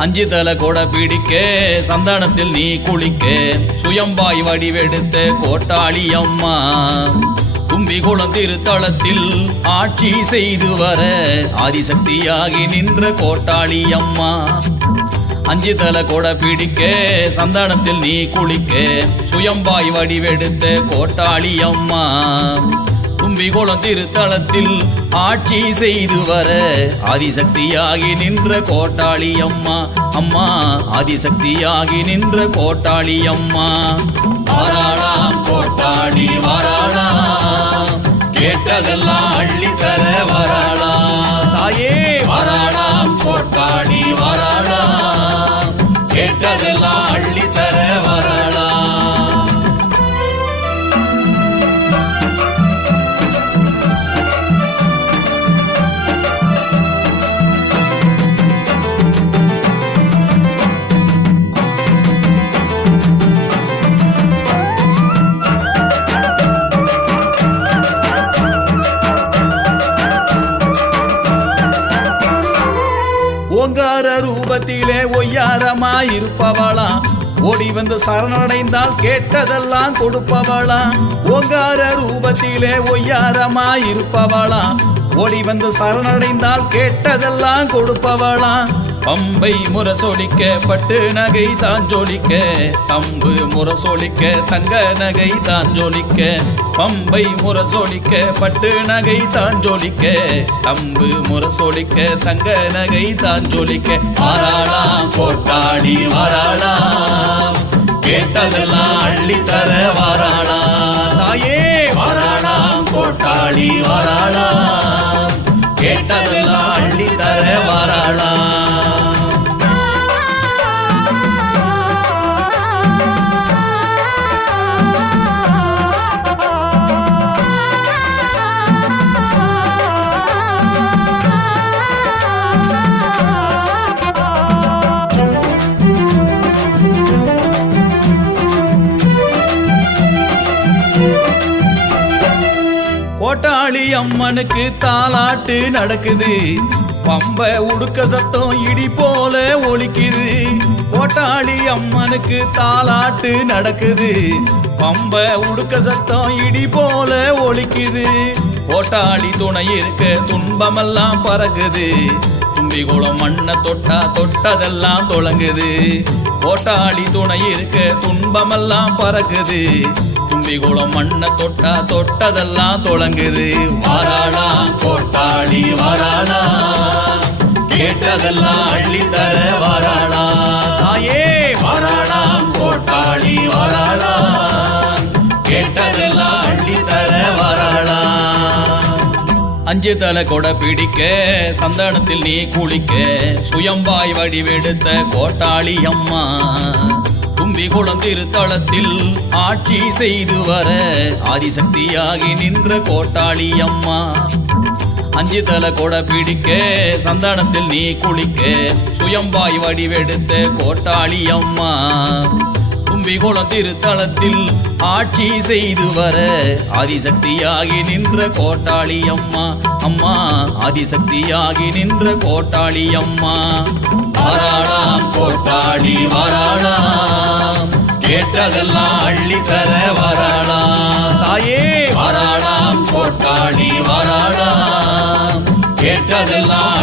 அஞ்சு தலை கூட பிடிக்க சந்தானத்தில் நீ குளிக்க சுயம்பாய் வடிவெடுத்த கோட்டாளி அம்மா கும்பிகுளம் திருத்தலத்தில் ஆட்சி செய்து வர ஆதிசக்தியாகி நின்ற கோட்டாளி அம்மா அஞ்சு தலை கூட பிடிக்க சந்தானத்தில் நீ குளிக்க சுயம்பாய் வடிவெடுத்த கோட்டாளி அம்மா கும்பிகுளம் திருத்தலத்தில் ஆட்சி செய்து வர ஆதிசக்தியாகி நின்ற கோட்டாளி அம்மா அம்மா ஆதிசக்தியாகி நின்ற கோட்டாளி அம்மா. வாராளாம் கோட்டாளி வாராளாம். கேட்டதெல்லாம் அள்ளி தர வாராளாம் ஓங்கார ரூபத்திலே ஒய்யாரமாயிருப்பவளாம் ஓடி வந்து சரணடைந்தால் கேட்டதெல்லாம் கொடுப்பவளாம் ஓங்கார ரூபத்திலே ஒய்யாரமாயிருப்பவளாம் ஓடி வந்து சரணடைந்தால் கேட்டதெல்லாம் கொடுப்பவளாம் பம்பை முரசொலிக்க பட்டு நகை தான் ஜொலிக்க தம்பு முரசொலிக்க தங்க நகை தான் ஜொலிக்க பம்பை முரசொலிக்க பட்டு நகை தான் ஜொலிக்க தம்பு முரசொலிக்க தங்க நகை தான் ஜொலிக்க வாராளாம் கோட்டாடி வாராளாம் கேட்டதெல்லாம் அள்ளி தர வாராளாம். தாயே! வாராளாம் கோட்டாடி வாராளாம். கோட்டாளி அம்மனுக்கு தாலாட்டு நடக்குது. பம்ப உடுக்க சத்தம் இடி போல ஒழிக்குது கோட்டாளி அம்மனுக்கு தாலாட்டு நடக்குது. பம்ப உடுக்க சத்தம் இடி போல ஒழிக்குது கோட்டாளி துணை இருக்க துன்பமெல்லாம் பறக்குது. தும்பிகுளம் மண்ணை தொட்டா தொட்டதெல்லாம் தொடங்குது கோட்டாளி துணை இருக்க துன்பமெல்லாம் பறக்குது. தும்பி குளம் மண்ணை தொட்டா தொட்டதெல்லாம் தொடங்குது வாராளாம் கோட்டாடி வாராளாம் கேட்டதெல்லாம் அள்ளி தர வாராளாம் தாயே வாராளாம் கோட்டாடி வாராளாம் கேட்டதெல்லாம் அள்ளி தர வாராளாம் அஞ்சு தலை கொடை பிடிக்க சந்தானத்தில் நீ குளிக்க சுயம்பாய் வடிவெடுத்த கோட்டாளி அம்மா. கும்பிகுளம் திருத்தலத்தில் ஆட்சி செய்து வர ஆதிசக்தியாகி நின்ற கோட்டாளி அம்மா. அஞ்சு தலை கொடை பிடிக்க சந்தானத்தில் நீ குளிக்க சுயம்பாய் வடிவெடுத்த கோட்டாளி அம்மா. கும்பிகுளம் திருத்தலத்தில் ஆட்சி செய்து வர ஆதிசக்தியாகி நின்ற கோட்டாளி அம்மா. அம்மா ஆதிசக்தியாகி நின்ற கோட்டாளி அம்மா. வாராளாம் கோட்டாடி வாராளாம் கேட்டதெல்லாம் அள்ளி தர வாராளாம். தாயே. வாராளாம் கோட்டாடி வாராளாம் கேட்டதெல்லாம்